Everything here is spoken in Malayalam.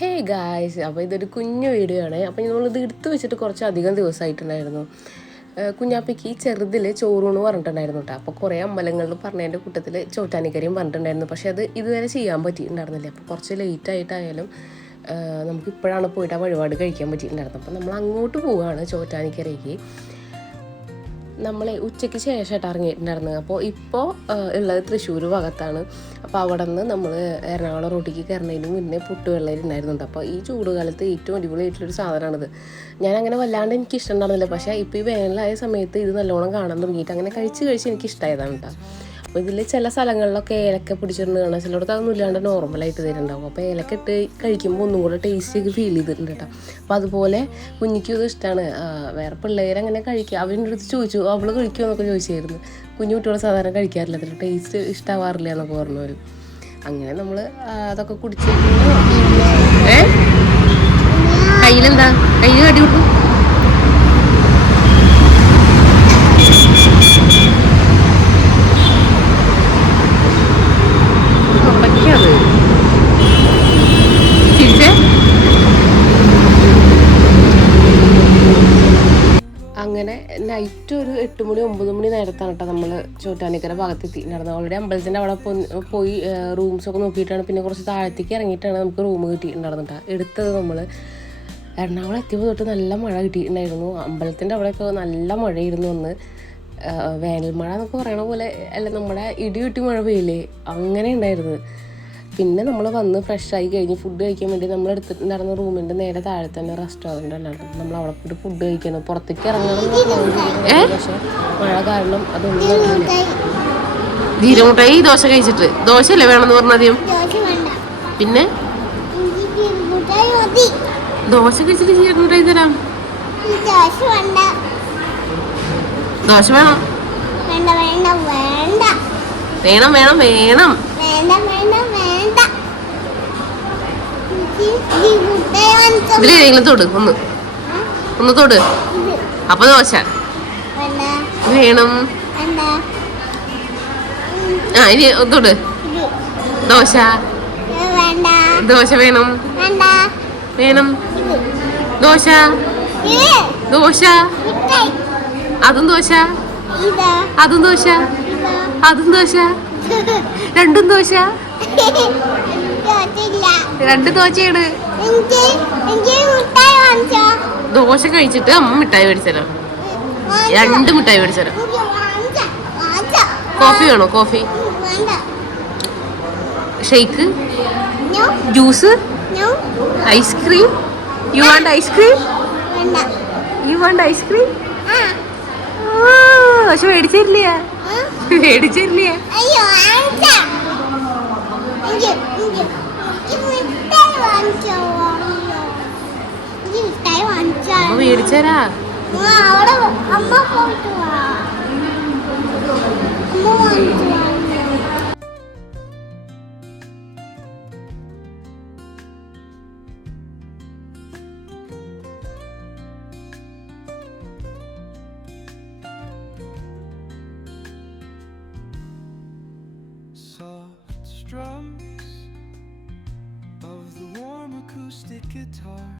ഹേ ഗായ്സ്, അപ്പോൾ ഇതൊരു കുഞ്ഞു വീഡിയോ ആണ്. അപ്പോൾ നമ്മളിത് എടുത്തു വെച്ചിട്ട് കുറച്ചധികം ദിവസമായിട്ടുണ്ടായിരുന്നു. കുഞ്ഞാപ്പിക്ക് ചെറുതിൽ ചോറൂണ് പറഞ്ഞിട്ടുണ്ടായിരുന്നു കേട്ടോ. അപ്പോൾ കുറേ അമ്പലങ്ങളിൽ പറഞ്ഞതിൻ്റെ കൂട്ടത്തിൽ ചോറ്റാനിക്കരയും പറഞ്ഞിട്ടുണ്ടായിരുന്നു. പക്ഷേ അത് ഇതുവരെ ചെയ്യാൻ പറ്റിയിട്ടുണ്ടായിരുന്നില്ല. അപ്പോൾ കുറച്ച് ലേറ്റായിട്ടായാലും നമുക്കിപ്പോഴാണ് പോയിട്ട് ആ വഴിപാട് കഴിക്കാൻ പറ്റിയിട്ടുണ്ടായിരുന്നത്. അപ്പോൾ നമ്മൾ അങ്ങോട്ട് പോവുകയാണ് ചോറ്റാനിക്കരയ്ക്ക്. നമ്മളെ ഉച്ചയ്ക്ക് ശേഷമായിട്ട് ഇറങ്ങിയിട്ടുണ്ടായിരുന്നത്. അപ്പോൾ ഇപ്പോൾ ഉള്ളത് തൃശ്ശൂർ ഭാഗത്താണ്. അപ്പോൾ അവിടെ നിന്ന് നമ്മൾ എറണാകുളം റൂട്ടിലേക്ക് കയറുന്നതിന് മുന്നേ പുട്ടുവെള്ളയിൽ ഉണ്ടായിരുന്നുണ്ട്. അപ്പോൾ ഈ ചൂടുകാലത്ത് ഏറ്റവും അടിപൊളിയായിട്ടുള്ളൊരു സാധനമാണിത്. ഞാനങ്ങനെ വല്ലാണ്ട് എനിക്ക് ഇഷ്ടം ഉണ്ടായിരുന്നില്ല. പക്ഷേ ഇപ്പോൾ ഈ വേനലായ സമയത്ത് ഇത് നല്ലോണം കാണാൻ തുടങ്ങിയിട്ട് അങ്ങനെ കഴിച്ച് എനിക്ക് ഇഷ്ടമായതാണ് കേട്ടോ. അപ്പോൾ ഇതിൽ ചില സ്ഥലങ്ങളിലൊക്കെ ഏലക്ക പിടിച്ചിട്ടുണ്ട് കാണാം. ചിലയിടത്ത് അതൊന്നും ഇല്ലാണ്ട് നോർമലായിട്ട് തരുന്നുണ്ടാവും. അപ്പോൾ ഏലക്ക ഇട്ട് കഴിക്കുമ്പോൾ ഒന്നും കൂടെ ടേസ്റ്റ് ഫീൽ ചെയ്തിട്ടുണ്ട് കേട്ടോ. അപ്പോൾ അതുപോലെ കുഞ്ഞിക്കും ഇത് ഇഷ്ടമാണ്. വേറെ പിള്ളേരങ്ങനെ കഴിക്കുക. അവൻ്റെ അടുത്ത് ചോദിച്ചു അവൾ കഴിക്കുമോ എന്നൊക്കെ ചോദിച്ചായിരുന്നു. കുഞ്ഞു കുട്ടികൾ സാധാരണ കഴിക്കാറില്ല, അതിൻ്റെ ടേസ്റ്റ് ഇഷ്ടമാവാറില്ല എന്നൊക്കെ പറഞ്ഞവർ. അങ്ങനെ നമ്മൾ അതൊക്കെ കുടിച്ച് കയ്യിലെന്താ കയ്യിൽ കടി കൊടുക്കും. അങ്ങനെ നൈറ്റ് ഒരു 8 മണി 9 മണി നേരത്താണ് കേട്ടോ നമ്മൾ ചോറ്റാനിക്കര ഭാഗത്ത് എത്തിയിട്ടുണ്ടായിരുന്നത്. ഓൾറെഡി അമ്പലത്തിൻ്റെ അവിടെ പോയി റൂംസൊക്കെ നോക്കിയിട്ടാണ്, പിന്നെ കുറച്ച് താഴത്തേക്ക് ഇറങ്ങിയിട്ടാണ് നമുക്ക് റൂം കിട്ടിയിട്ടുണ്ടായിരുന്നത് കേട്ടോ. എടുത്തത് നമ്മൾ എറണാകുളം എത്തിയപ്പോൾ തൊട്ട് നല്ല മഴ കിട്ടിയിട്ടുണ്ടായിരുന്നു. അമ്പലത്തിൻ്റെ അവിടെയൊക്കെ നല്ല മഴയായിരുന്നു അന്ന്. വേനൽ മഴ എന്നൊക്കെ പറയണ പോലെ അല്ല, നമ്മുടെ ഇടി മഴ പെയ്യില്ലേ, അങ്ങനെ ഉണ്ടായിരുന്നു. പിന്നെ നമ്മൾ വന്ന് ഫ്രഷായി കഴിഞ്ഞ് ഫുഡ് കഴിക്കാൻ വേണ്ടി നമ്മൾ എടുത്തിട്ടുണ്ടായിരുന്ന റൂമിൻ്റെ നേരെ താഴെ തന്നെ റെസ്റ്റോറൻറ്റ് ഉണ്ടായിരുന്നു. നമ്മൾ അവിടെ പോയിട്ട് ഫുഡ് കഴിക്കണം. പുറത്തേക്ക് ഇറങ്ങണം എന്ന് പ്ലാൻ ചെയ്തിട്ടുണ്ട്. പക്ഷേ മഴ കാരണം അതൊന്നും ജീരമുട്ടായി ദോശ കഴിച്ചിട്ട് ദോശയല്ലേ വേണമെന്ന് പറഞ്ഞാദ്യം, പിന്നെ ദോശ കഴിച്ചിട്ട് ജീരമുട്ടായി തരാം. ദോശ വേണം വേണം വേണം വേണം ഇതിലേതെങ്കിലും തൊട്, ഒന്ന് തൊട്. അപ്പൊ ദോശ വേണം. ആ ഇനി തൊട്. ദോശ ദോശ വേണം വേണം. ദോശ ദോശ അതും ദോശ അതും ദോശ അതും ദോശ രണ്ടും ദോശ. 2 ദോശയാണ്. ദോശ കഴിച്ചിട്ട് അമ്മ മിഠായി മേടിച്ചല്ലോ, 2 മിഠായി മേടിച്ചല്ലോ. കോഫി വേണോ? Coffee, shake, juice, ice cream. You want ice cream? You want ice cream? Dosa മേടിച്ചില്ല. മേടിച്ചരാ. Soft strums of the warm acoustic guitar.